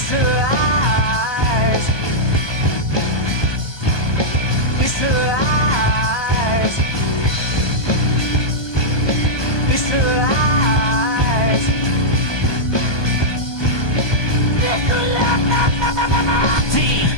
Mr. Eyes, Mr. Eyes, Mr. Eyes,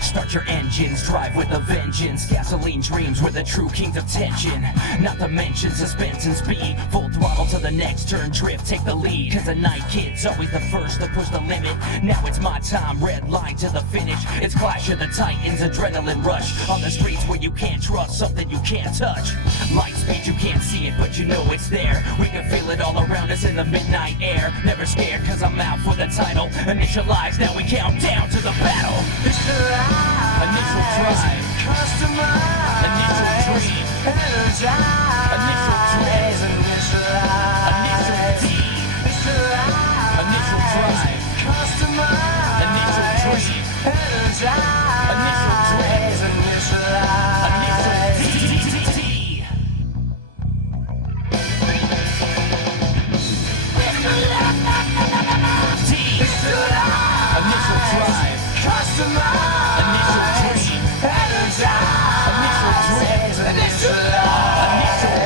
Start your engines, drive with a vengeance. Gasoline dreams, we're the true kings of tension. Not to mention suspense and speed. Full throttle to the next turn, drift, take the lead. Cause the night kid's always the first to push the limit. Now it's my time, red line to the finish. It's Clash of the Titans, adrenaline rush. On the streets where you can't trust something you can't touch. Light speed, you can't see it, but you know it's there. We can feel it all around us in the midnight air. Never scared cause I'm out for the title. Initialize, now we count down to the battle. Mr. Eyes, Initial drive, customize, initial dream, energize, initial dread, initialize, initial deed, Mr. Eyes, initial drive, customize, initial dream, energize, initial dread, initialize, initial D. Initial drive, customize, initial dream, energize, initial dread, initialize. initial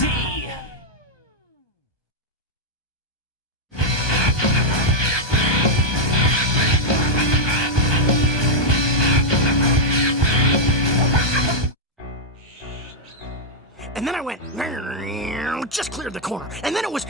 D. And then I went, just cleared the corner. And then it was,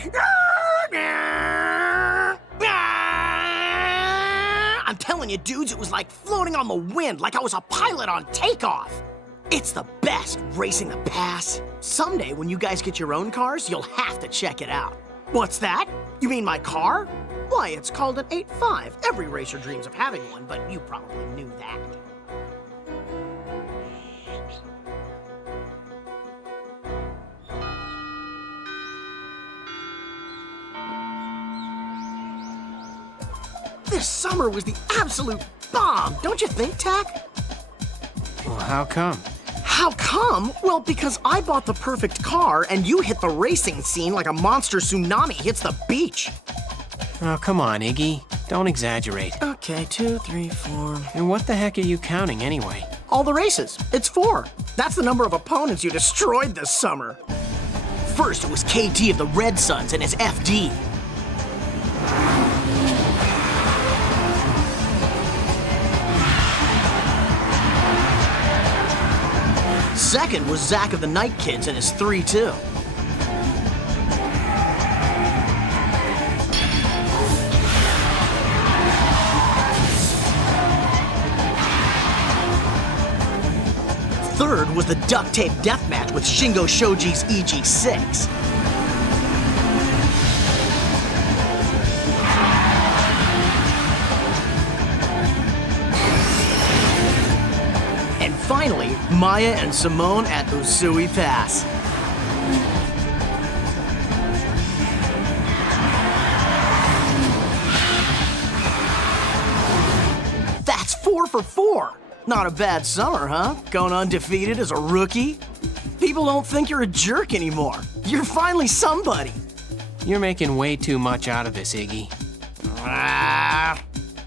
I'm telling you, dudes, it was like floating on the wind, like I was a pilot on takeoff. It's the best, racing the pass. Someday, when you guys get your own cars, you'll have to check it out. What's that? You mean my car? Why, it's called an 8.5. Every racer dreams of having one, but you probably knew that. This summer was the absolute bomb, don't you think, Tack? Well, how come? How come? Well, because I bought the perfect car and you hit the racing scene like a monster tsunami hits the beach. Oh, come on, Iggy. Don't exaggerate. Okay, 2, 3, 4. And what the heck are you counting anyway? All the races. It's 4. That's the number of opponents you destroyed this summer. First, it was KT of the Red Suns and his FD. Second was Zach of the Night Kids and his 3-2. Third was the duct tape deathmatch with Shingo Shoji's EG6. And finally, Maya and Simone at Usui Pass. That's 4 for 4. Not a bad summer, huh? Going undefeated as a rookie? People don't think you're a jerk anymore. You're finally somebody. You're making way too much out of this, Iggy.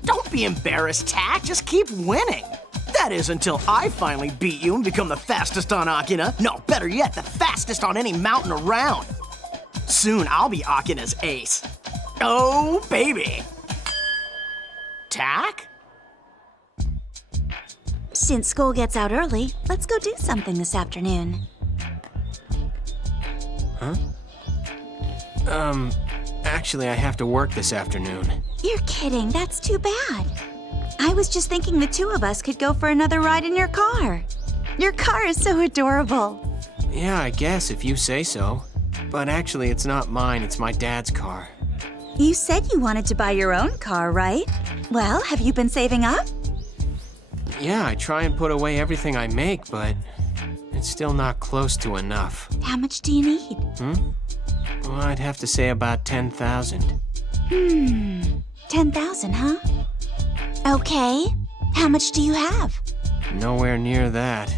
Don't be embarrassed, Tack. Just keep winning. That is until I finally beat you and become the fastest on Akina. No, better yet, the fastest on any mountain around. Soon I'll be Akina's ace. Oh, baby. Tack? Since school gets out early, let's go do something this afternoon. Huh? Actually, I have to work this afternoon. You're kidding, that's too bad. I was just thinking the two of us could go for another ride in your car. Your car is so adorable. Yeah, I guess, if you say so. But actually, it's not mine, it's my dad's car. You said you wanted to buy your own car, right? Well, have you been saving up? Yeah, I try and put away everything I make, but it's still not close to enough. How much do you need? Well, I'd have to say about 10,000. 10,000, huh? Okay. How much do you have? Nowhere near that.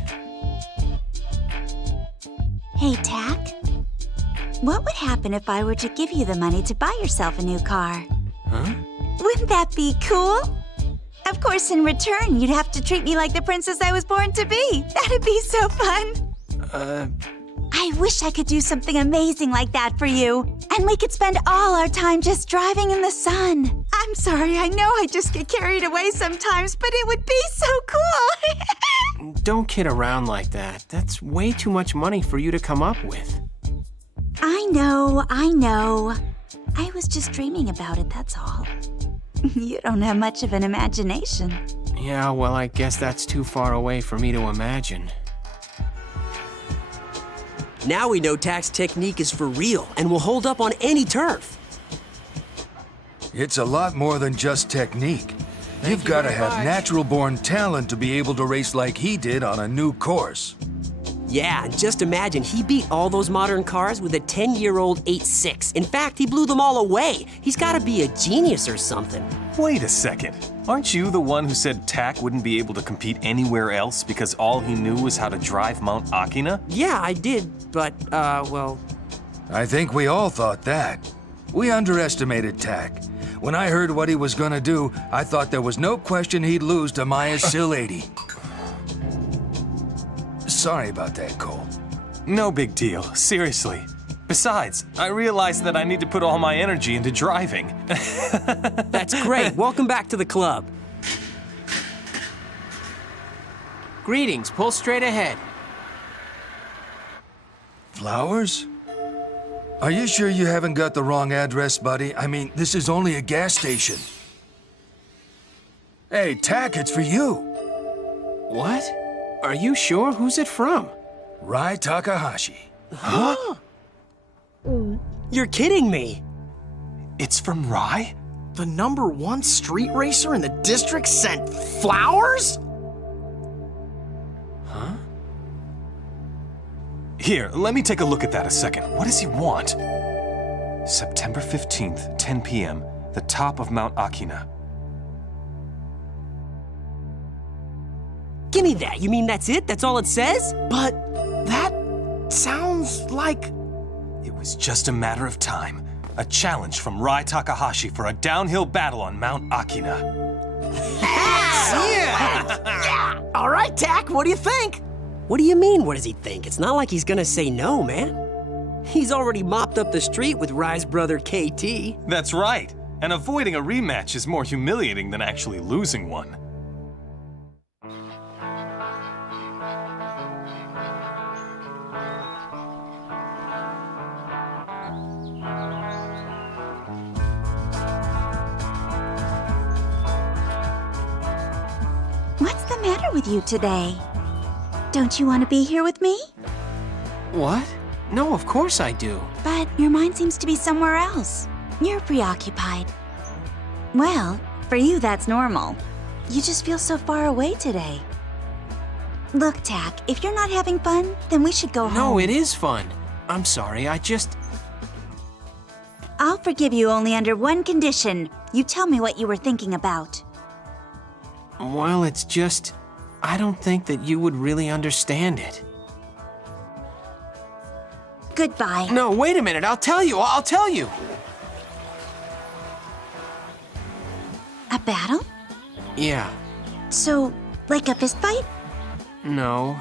Hey, Tack. What would happen if I were to give you the money to buy yourself a new car? Huh? Wouldn't that be cool? Of course, in return, you'd have to treat me like the princess I was born to be. That'd be so fun. I wish I could do something amazing like that for you. And we could spend all our time just driving in the sun. I'm sorry, I know I just get carried away sometimes, but it would be so cool. Don't kid around like that. That's way too much money for you to come up with. I know. I was just dreaming about it, that's all. You don't have much of an imagination. Yeah, well, I guess that's too far away for me to imagine. Now we know Tak's technique is for real and will hold up on any turf. It's a lot more than just technique. You've got to have natural-born talent to be able to race like he did on a new course. Yeah, and just imagine he beat all those modern cars with a 10-year-old 8.6. In fact, he blew them all away. He's got to be a genius or something. Wait a second. Aren't you the one who said Tak wouldn't be able to compete anywhere else because all he knew was how to drive Mount Akina? Yeah, I did, but, well... I think we all thought that. We underestimated Tak. When I heard what he was gonna do, I thought there was no question he'd lose to Maya's Sil 80. Sorry about that, Cole. No big deal, seriously. Besides, I realized that I need to put all my energy into driving. That's great. Welcome back to the club. Greetings, pull straight ahead. Flowers? Are you sure you haven't got the wrong address, buddy? I mean, this is only a gas station. Hey, Tak, it's for you. What? Are you sure? Who's it from? Rai Takahashi. You're kidding me. It's from Rai? The #1 street racer in the district sent flowers? Here, let me take a look at that a second. What does he want? September 15th, 10 p.m., the top of Mount Akina. Give me that. You mean that's it? That's all it says? But that sounds like... It was just a matter of time. A challenge from Rai Takahashi for a downhill battle on Mount Akina. Yeah! All right, Tak, what do you think? What do you mean, what does he think? It's not like he's gonna say no, man. He's already mopped up the street with Rai's brother, KT. That's right. And avoiding a rematch is more humiliating than actually losing one. What's the matter with you today? Don't you want to be here with me? What? No, of course I do. But your mind seems to be somewhere else. You're preoccupied. Well, for you that's normal. You just feel so far away today. Look, Tak, if you're not having fun, then we should go home. No, it is fun. I'm sorry, I'll forgive you only under one condition. You tell me what you were thinking about. Well, it's just... I don't think that you would really understand it. Goodbye. No, wait a minute, I'll tell you. A battle? Yeah. So, like a fist fight? No.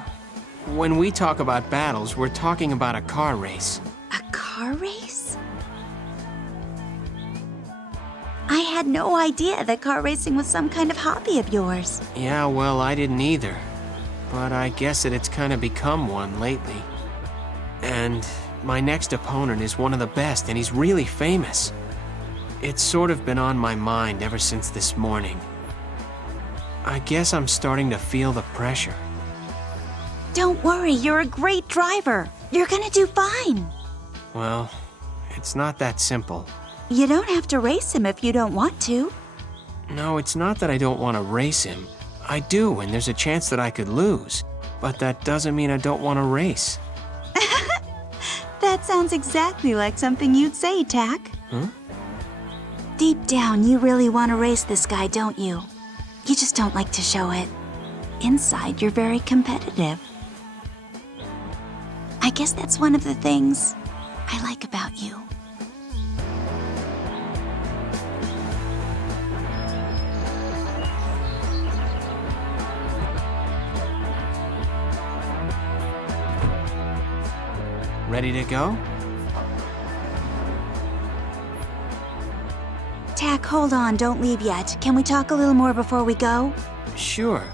When we talk about battles, we're talking about a car race. A car race? I had no idea that car racing was some kind of hobby of yours. Yeah, well, I didn't either. But I guess that it's kind of become one lately. And my next opponent is one of the best, and he's really famous. It's sort of been on my mind ever since this morning. I guess I'm starting to feel the pressure. Don't worry, you're a great driver. You're gonna do fine. Well, it's not that simple. You don't have to race him if you don't want to. No, it's not that I don't want to race him. I do, and there's a chance that I could lose. But that doesn't mean I don't want to race. That sounds exactly like something you'd say, Tak. Huh? Deep down, you really want to race this guy, don't you? You just don't like to show it. Inside, you're very competitive. I guess that's one of the things I like about you. Ready to go? Tack, hold on, don't leave yet. Can we talk a little more before we go? Sure.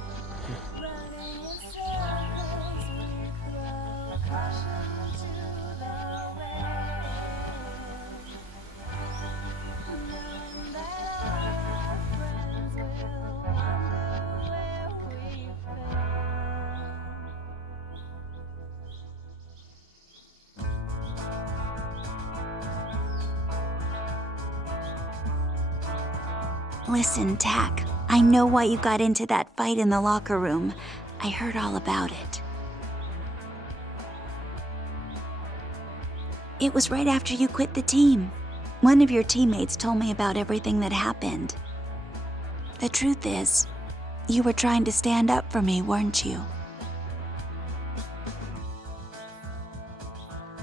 Listen, Tack, I know why you got into that fight in the locker room. I heard all about it. It was right after you quit the team. One of your teammates told me about everything that happened. The truth is, you were trying to stand up for me, weren't you?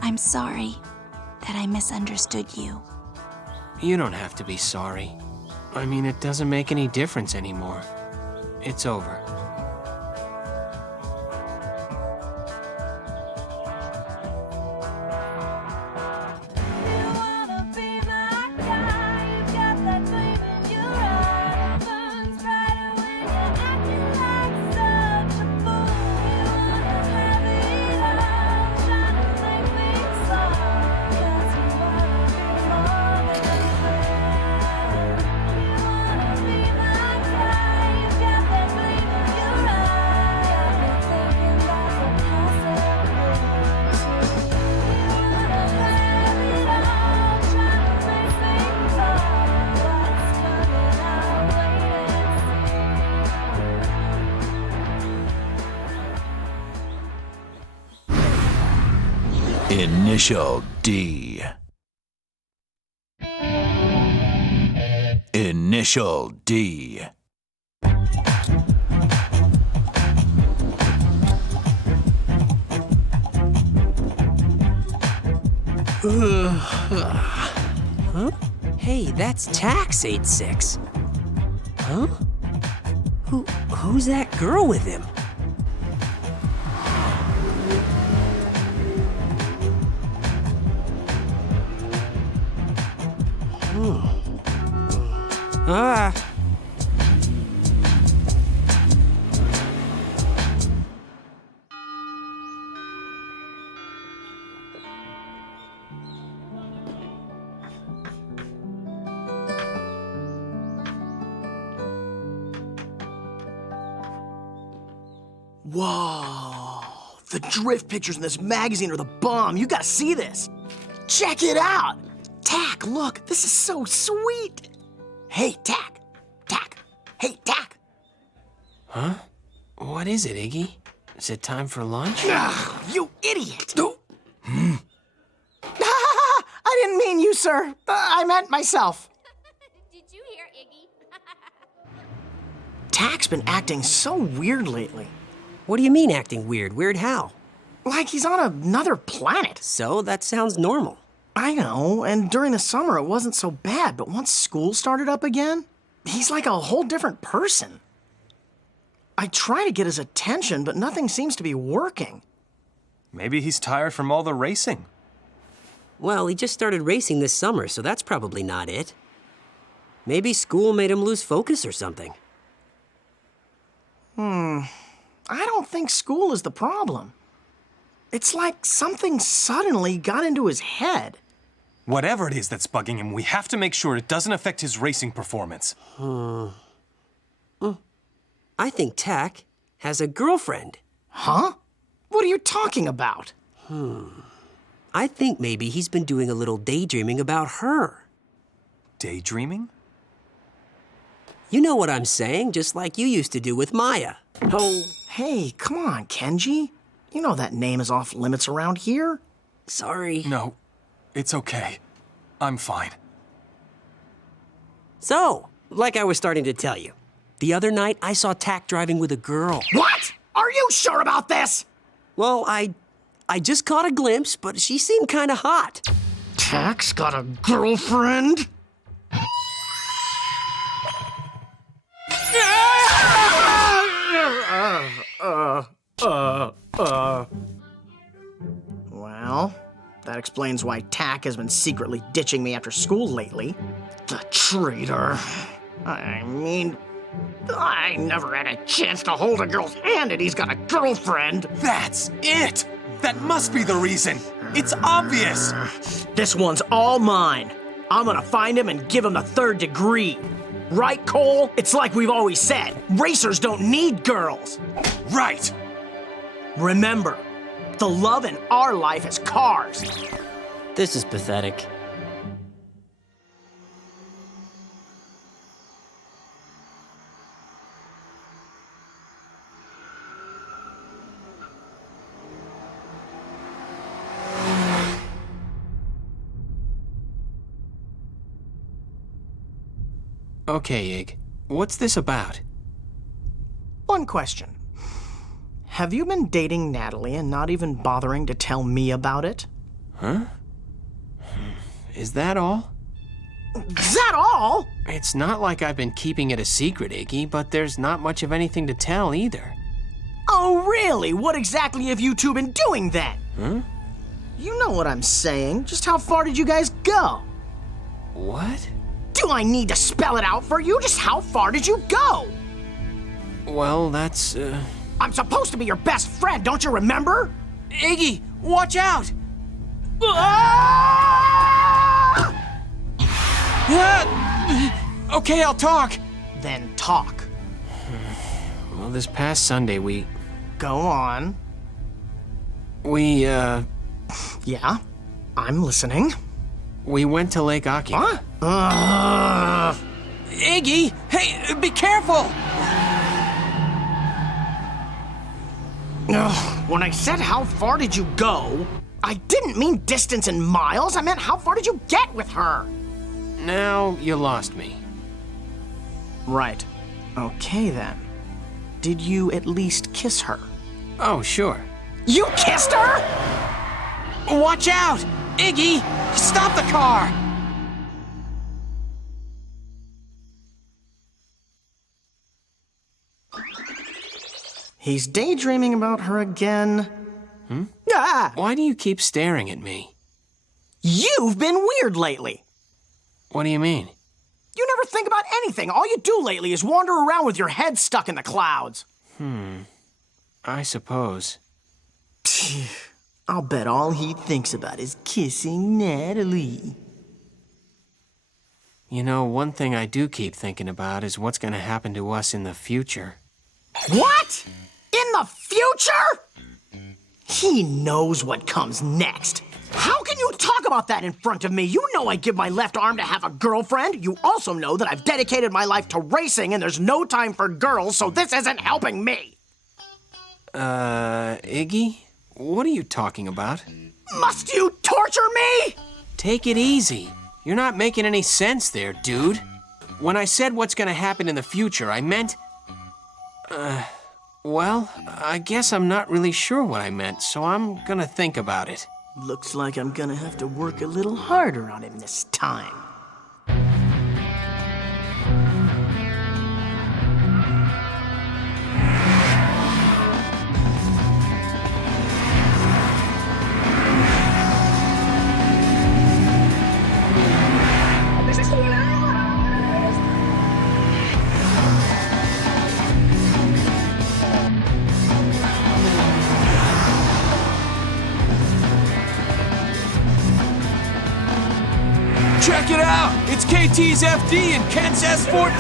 I'm sorry that I misunderstood you. You don't have to be sorry. I mean, it doesn't make any difference anymore. It's over. Initial D. Initial D. Huh? Hey, that's Tax 86. Huh? Who's that girl with him? Ah. Whoa, the drift pictures in this magazine are the bomb. You gotta see this. Check it out. Tack, look, this is so sweet. Hey, Tack. Tack. Hey, Tack. Huh? What is it, Iggy? Is it time for lunch? Ugh, you idiot. I didn't mean you, sir. I meant myself. Did you hear Iggy? Tack's been acting so weird lately. What do you mean acting weird? Weird how? Like he's on another planet. So, that sounds normal. I know, and during the summer it wasn't so bad, but once school started up again, he's like a whole different person. I try to get his attention, but nothing seems to be working. Maybe he's tired from all the racing. Well, he just started racing this summer, so that's probably not it. Maybe school made him lose focus or something. I don't think school is the problem. It's like something suddenly got into his head. Whatever it is that's bugging him, we have to make sure it doesn't affect his racing performance. I think Tack has a girlfriend. Huh? What are you talking about? I think maybe he's been doing a little daydreaming about her. Daydreaming? You know what I'm saying, just like you used to do with Maya. Oh, hey, come on, Kenji. You know that name is off limits around here. Sorry. No, it's okay. I'm fine. So, like I was starting to tell you, the other night I saw Tack driving with a girl. What? Are you sure about this? Well, I just caught a glimpse, but she seemed kind of hot. Tack's got a girlfriend? Well, that explains why Tack has been secretly ditching me after school lately. The traitor. I mean, I never had a chance to hold a girl's hand and he's got a girlfriend. That's it! That must be the reason! It's obvious! This one's all mine. I'm gonna find him and give him the 3rd degree. Right, Cole? It's like we've always said. Racers don't need girls. Right! Remember, the love in our life is cars. This is pathetic. Okay, Ig. What's this about? One question. Have you been dating Natalie and not even bothering to tell me about it? Huh? Is that all? Is that all? It's not like I've been keeping it a secret, Iggy, but there's not much of anything to tell either. Oh, really? What exactly have you two been doing then? Huh? You know what I'm saying. Just how far did you guys go? What? Do I need to spell it out for you? Just how far did you go? Well, that's, I'm supposed to be your best friend, don't you remember? Iggy, watch out! Okay, I'll talk. Then talk. Well, this past Sunday we Go on. Yeah, I'm listening. we went to Lake Aki. Huh? Iggy, hey, be careful! When I said how far did you go, I didn't mean distance in miles. I meant how far did you get with her? Now you lost me. Right. Okay then. Did you at least kiss her? Oh, sure. You kissed her? Watch out! Iggy, stop the car! He's daydreaming about her again. Ah! Why do you keep staring at me? You've been weird lately. What do you mean? You never think about anything. All you do lately is wander around with your head stuck in the clouds. I suppose. I'll bet all he thinks about is kissing Natalie. You know, one thing I do keep thinking about is what's gonna happen to us in the future. What? In the future? He knows what comes next. How can you talk about that in front of me? You know I give my left arm to have a girlfriend. You also know that I've dedicated my life to racing and there's no time for girls, so this isn't helping me. Iggy? What are you talking about? Must you torture me? Take it easy. You're not making any sense there, dude. When I said what's gonna happen in the future, I meant... well, I guess I'm not really sure what I meant, so I'm gonna think about it. Looks like I'm gonna have to work a little harder on him this time. Check it out! It's KT's FD and Kent's S14!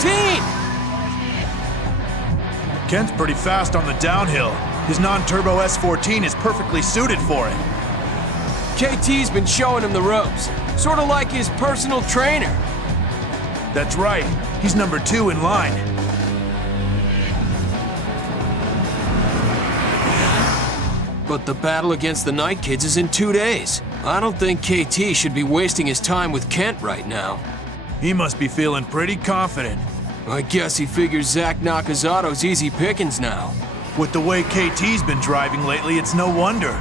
Kent's pretty fast on the downhill. His non-turbo S14 is perfectly suited for it. KT's been showing him the ropes, sort of like his personal trainer. That's right. He's number 2 in line. But the battle against the Night Kids is in 2 days. I don't think KT should be wasting his time with Kent right now. He must be feeling pretty confident. I guess he figures Zach Nakazato's easy pickings now. With the way KT's been driving lately, it's no wonder.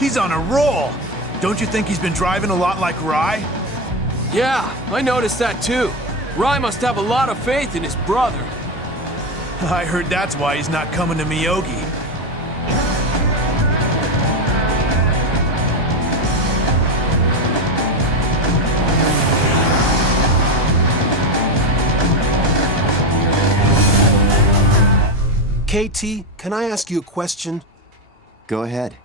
He's on a roll. Don't you think he's been driving a lot like Rai? Yeah, I noticed that too. Rai must have a lot of faith in his brother. I heard that's why he's not coming to Miyogi. KT, can I ask you a question? Go ahead.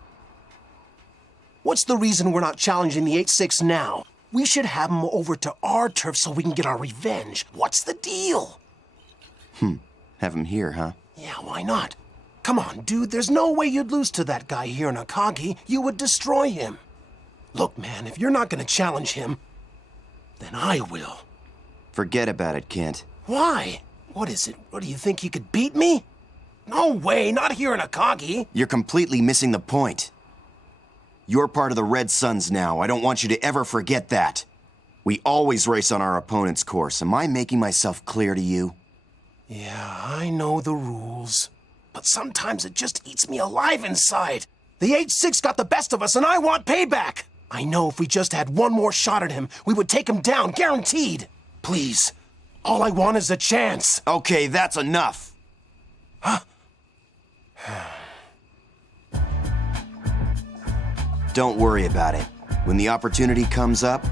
What's the reason we're not challenging the 8-6 now? We should have him over to our turf so we can get our revenge. What's the deal? Have him here, huh? Yeah, why not? Come on, dude, there's no way you'd lose to that guy here in Akagi. You would destroy him. Look, man, if you're not gonna challenge him, then I will. Forget about it, Kent. Why? What is it? What, do you think he could beat me? No way, not here in Akagi. You're completely missing the point. You're part of the Red Suns now. I don't want you to ever forget that. We always race on our opponent's course. Am I making myself clear to you? Yeah, I know the rules. But sometimes it just eats me alive inside. The 8-6 got the best of us, and I want payback. I know if we just had one more shot at him, we would take him down, guaranteed. Please, all I want is a chance. Okay, that's enough. Huh? Don't worry about it. When the opportunity comes up,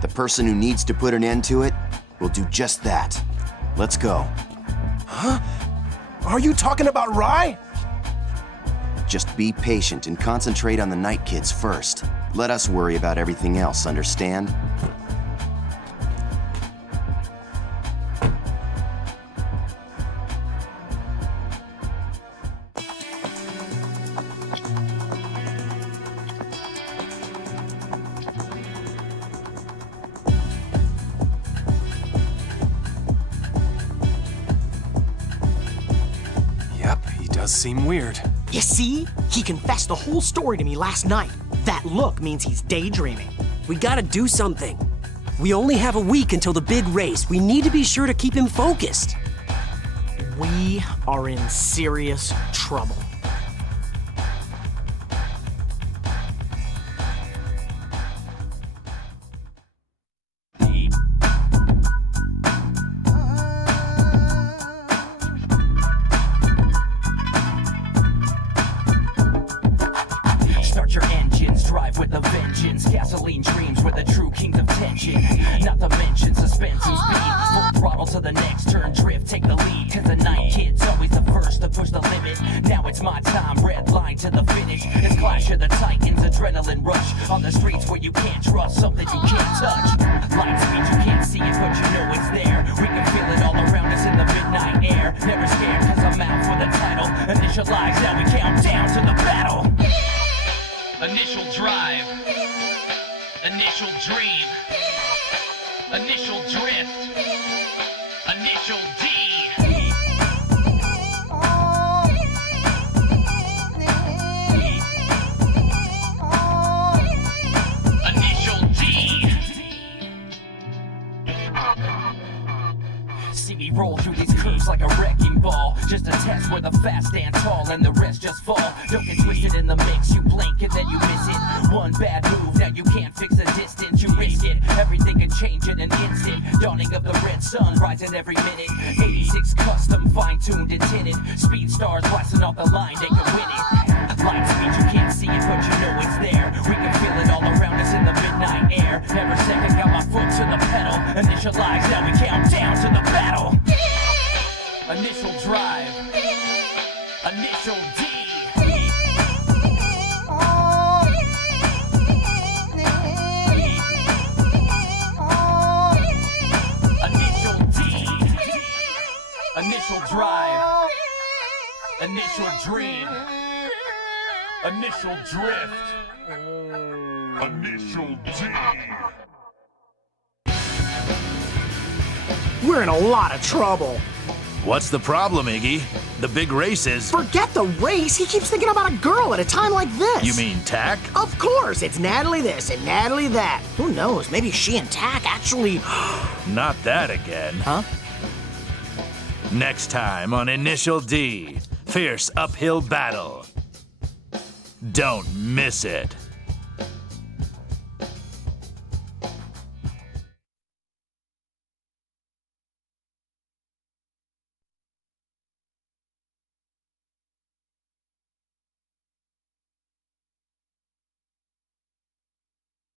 the person who needs to put an end to it will do just that. Let's go. Huh? Are you talking about Rai? Just be patient and concentrate on the Night Kids first. Let us worry about everything else, understand? Seem weird. You see? He confessed the whole story to me last night. That look means he's daydreaming. We gotta do something. We only have a week until the big race. We need to be sure to keep him focused. We are in serious trouble. Gasoline dreams were the true kings of tension. Not to mention suspense and speed. Full throttle to the next turn, drift, take the lead. Cause the Night Kid's always the first to push the limit. Now it's my time, red line to the finish. It's Clash of the Titans, adrenaline rush. On the streets where you can't trust something you can't touch. Light speed, you can't see it, but you know it's there. We can feel it all around us in the midnight air. Never scared, cause I'm out for the title. Initialize, now we count down to the battle. Initial drive. Initial dream. Initial drift. Initial D. Initial D. See me roll through these curves like a wrecking ball. Just a test where the fast stand tall and the rest just fall. Don't get twisted in the mix, you blink and then you miss it. One bad move, now you can't fix the distance, you risk it. Everything can change in an instant. Dawning of the red sun, rising every minute. 86 custom, fine-tuned and tinted. Speed stars blasting off the line, they can win it. Light speed, you can't see it, but you know it's there. We can feel it all around us in the midnight air. Never second, got my foot to the pedal. Initialize, now we count down to the battle. Initial drive. Initial D. Initial D. Initial drive. Initial dream. Initial drift. Initial D. We're in a lot of trouble. What's the problem, Iggy? The big race is... Forget the race. He keeps thinking about a girl at a time like this. You mean Tack? Of course. It's Natalie this and Natalie that. Who knows? Maybe she and Tack actually... Not that again. Huh? Next time on Initial D, fierce uphill battle. Don't miss it.